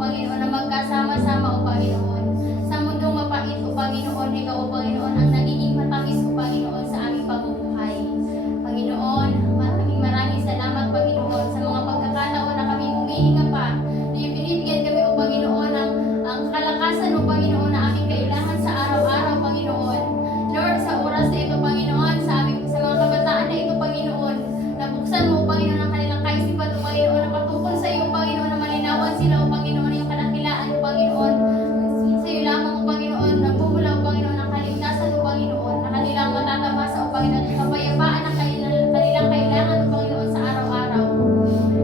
Panginoon, na magkasama-sama, O Panginoon. Sa mundong mapait, O Panginoon, Ikaw, O Panginoon, ang nagiging matamis, O Panginoon, sa aming pamumuhay. Panginoon, maraming salamat, Panginoon, sa mga pagkakataon na kami humihinga pa, na yung binibigyan kami, O Panginoon, ang kalakasan, O Panginoon, na aming kailangan sa araw-araw, Panginoon. Lord, sa oras na ito, Panginoon, sa mga kabataan na ito, Panginoon, nabuksan mo, O Panginoon, ang kanilang kaisipan, O Panginoon, na patungkol sa iyo, O Panginoon, na malinawan sila, O Panginoon, yung kadakilaan, O Panginoon, sa iyo lamang, O Panginoon, nagmumula, O Panginoon, ang kaligtasan, O Panginoon, na kanilang matatamasa, O Panginoon, at kapayapaan ang kanilang kailangan, O Panginoon, sa araw-araw.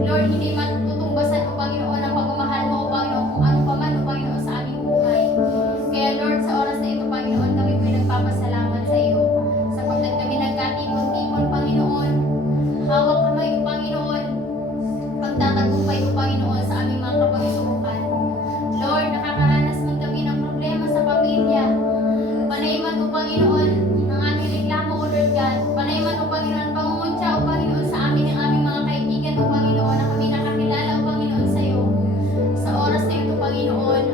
Lord, hindi matutumbasan, O Panginoon, ang pagmamahal mo, O Panginoon, kung ano pa man, O Panginoon, sa aming buhay. Kaya Lord, sa oras na ito, Panginoon, kami pinagpapasalamat sa iyo, sapagkat kami nagkatipon-tipon, Panginoon. Hawak kamay, O Panginoon, pagtatagumpay, O Panginoon, sa aming mga kapagsubukan. Lord, nakakaranas man kami ng problema sa pamilya. Panayman, O Panginoon, ang aming reklamo, O Lord God. Panayman, O Panginoon, pangungutya, O Panginoon, sa amin ang aming mga kaibigan, O Panginoon, na kami nakakilala, O Panginoon, sa iyo. Sa oras na ito, Panginoon,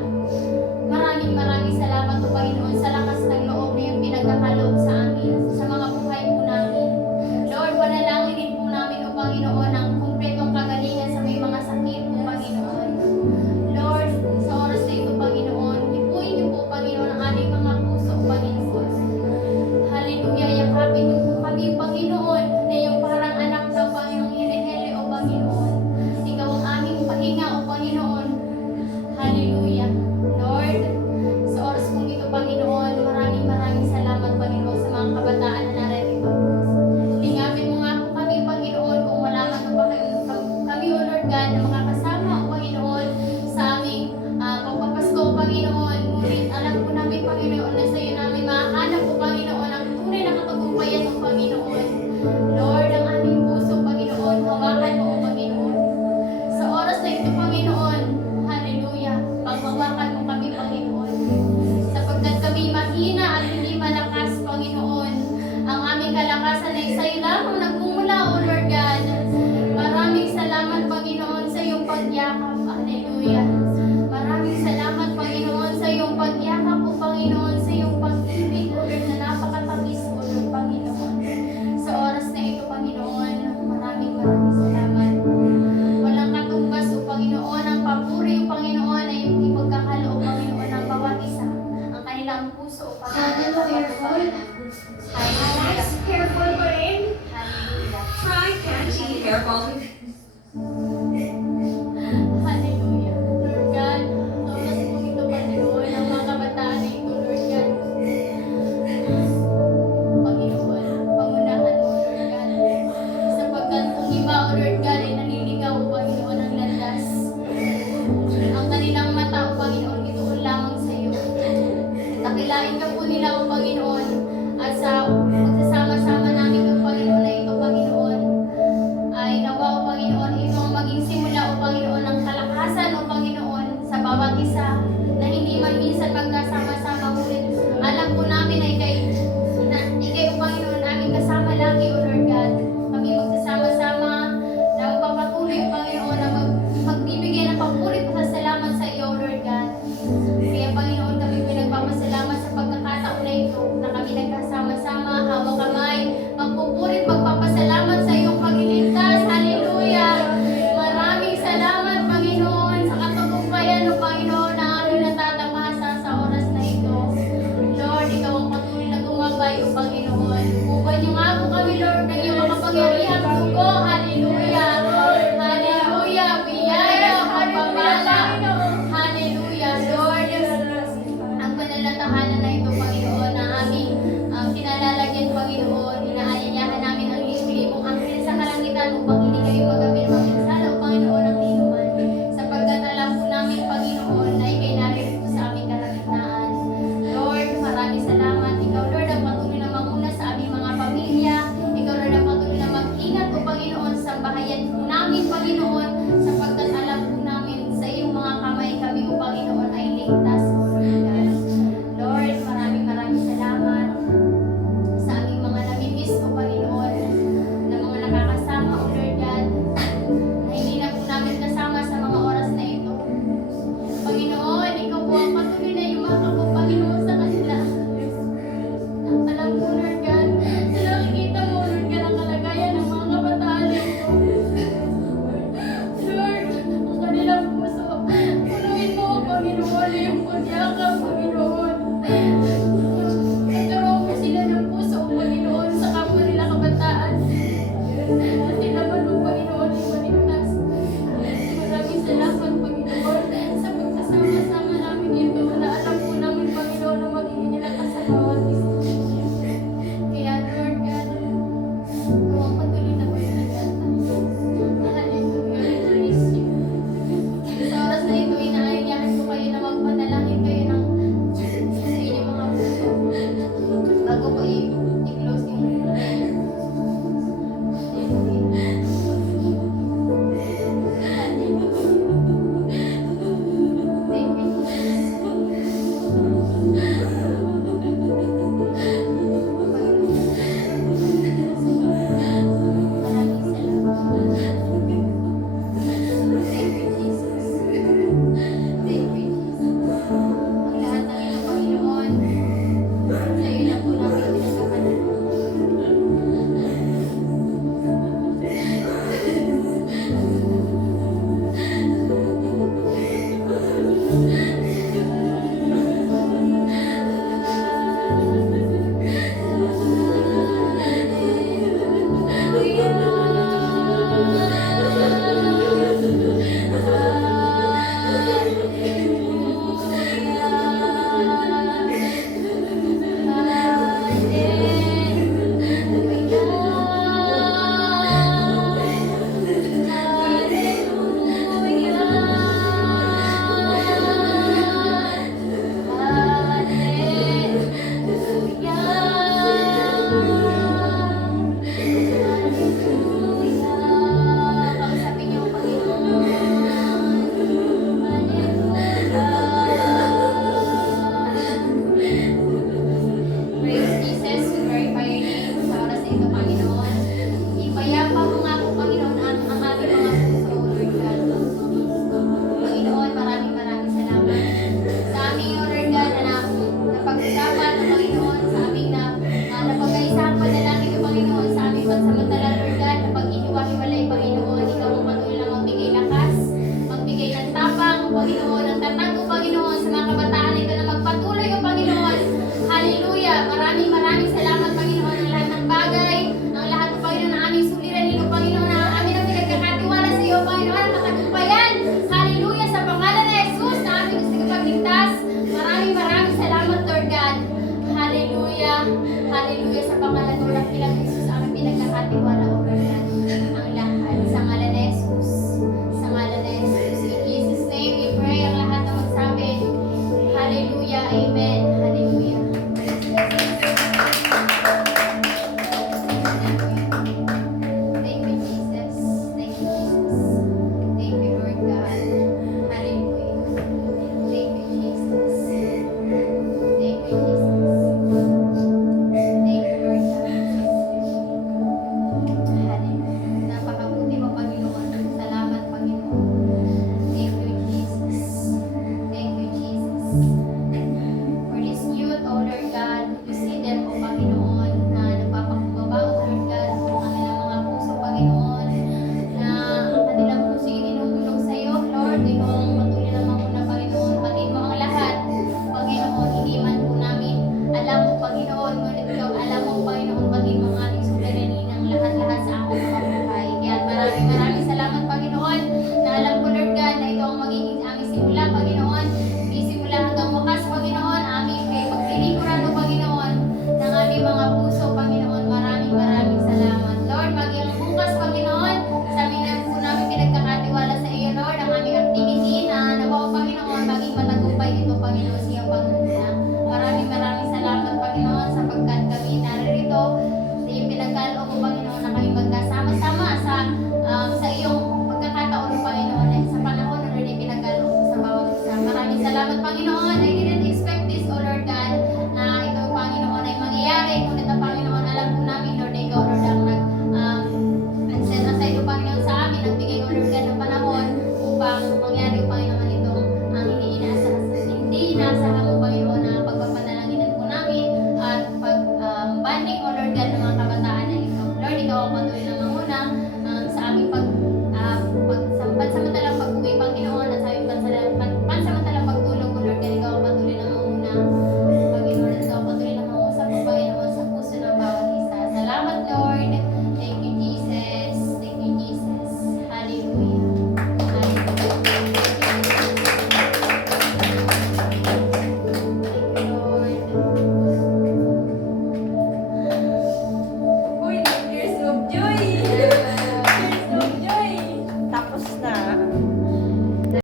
maraming salamat, O Panginoon, sa lakas ng loob na yung pinagkakaloob sa amin, sa mga buhay po namin. Lord, panalangin po namin, O Panginoon, ang kumpletong kagalingan sa may mga sakit, O Panginoon. Lord, sa oras na ito, Panginoon, ipuin niyo po, Panginoon, ang aming mga puso, O Panginoon. Hallelujah, yakapin niyo po kami, Panginoon, na yung parang anak ng Panginoong Hinihili, O Panginoon. Ikaw ang aming pahinga, O Panginoon. Hallelujah. Lord, sa oras kong ito, Panginoon, maraming salamat, Panginoon, sa mga kabataan na narito. Lingapin mo nga po kami, Panginoon, kung wala man kami, O Lord God, na mga kasama, O Panginoon, sa aming pagpapasko, O Panginoon. Ngunit alam po namin, Panginoon, na sa iyo namin mahanap, O Panginoon, ang tunay na katagumpayan, O Panginoon. Lord, ang aming puso, Panginoon, hawakan mo, O Panginoon. Sa oras na ito, Panginoon, hallelujah, paghawakan mo kami, Panginoon. Sapagkat kami mahina at hindi malakas, Panginoon. Ang aming kalakasan ay sa iyo lamang nagmumula, O Lord God. Maraming salamat, Panginoon, sa iyong pagyakap. Hallelujah. Maraming salamat, Panginoon, sa iyong pagyakap, O Panginoon, sa iyong pag-ibig, O Lord, na napakatamis, O Lord, Panginoon. Sa oras na ito, Panginoon, maraming salamat. Walang katumbas, O Panginoon, ang papuri, O Panginoon, ay yung ipagkakaloob, Panginoon, ng bawat isa. Ang kanilang puso, O Panginoon. Hallelujah. Careful pa rin. Hallelujah. Try catching careful. Hallelujah. Lord God, oras po ito, Panginoon, ang mga kabataan na ito, Lord God. Panginoon, pangunahan mo, Lord God. Sapagkat kung iba, O Lord God, ay naniligaw, O Panginoon, ang landas. Ang kanilang mata, O Panginoon, ituon lamang sa iyo. Takilain ka po nila, O Panginoon, at sa magsasama-sama namin yung Panginoon na ito, Panginoon, ay nawa, O Panginoon, ito ang maging simula, O Panginoon, ng kalakasan, O Panginoon, sa bawat isa, na hindi man minsan magkasama-sama, ngunit alam po namin ay ikay, O Panginoon, aming kasama lagi, O Lord God. Kami magsasama-sama na magpapatuloy, O Panginoon, na magbibigay ng papuri at salamat sa iyo, O Lord God. Kaya, Panginoon, kami pinagpapasalamat sa pagkakataon na ito, na kami nagkasama-sama, hawak kamay, magpupuri, magpapasalamat sa iyong pagliligtas. Hallelujah! Maraming salamat, Panginoon, sa katagumpayan, O Panginoon, na aming natatamasa sa oras na ito. Lord, ikaw ang patuloy na gumabay, O Panginoon. Uban niyo nga po kami, Lord, ng iyong makapangyarihang dugo. Hallelujah! Hallelujah! Biyaya, pagpapala. Hallelujah, Lord. Ang panalatahanan na ito, Panginoon, na aming kinalalagyan, Panginoon, inaanyayahan namin ang libo-libong anghel sa kalangitan upang hindi kayo magabi ng magpinsala, O Panginoon, ang inuman. Sapagkat alam po namin, Panginoon, na ikay narito po sa aming kalagitnaan. Lord, maraming salamat. Ikaw, Lord, ang patuloy na manguna sa aming mga pamilya. Ikaw, Lord, ang patuloy na mag-ingat, O Panginoon, sa bahayan po namin, Panginoon.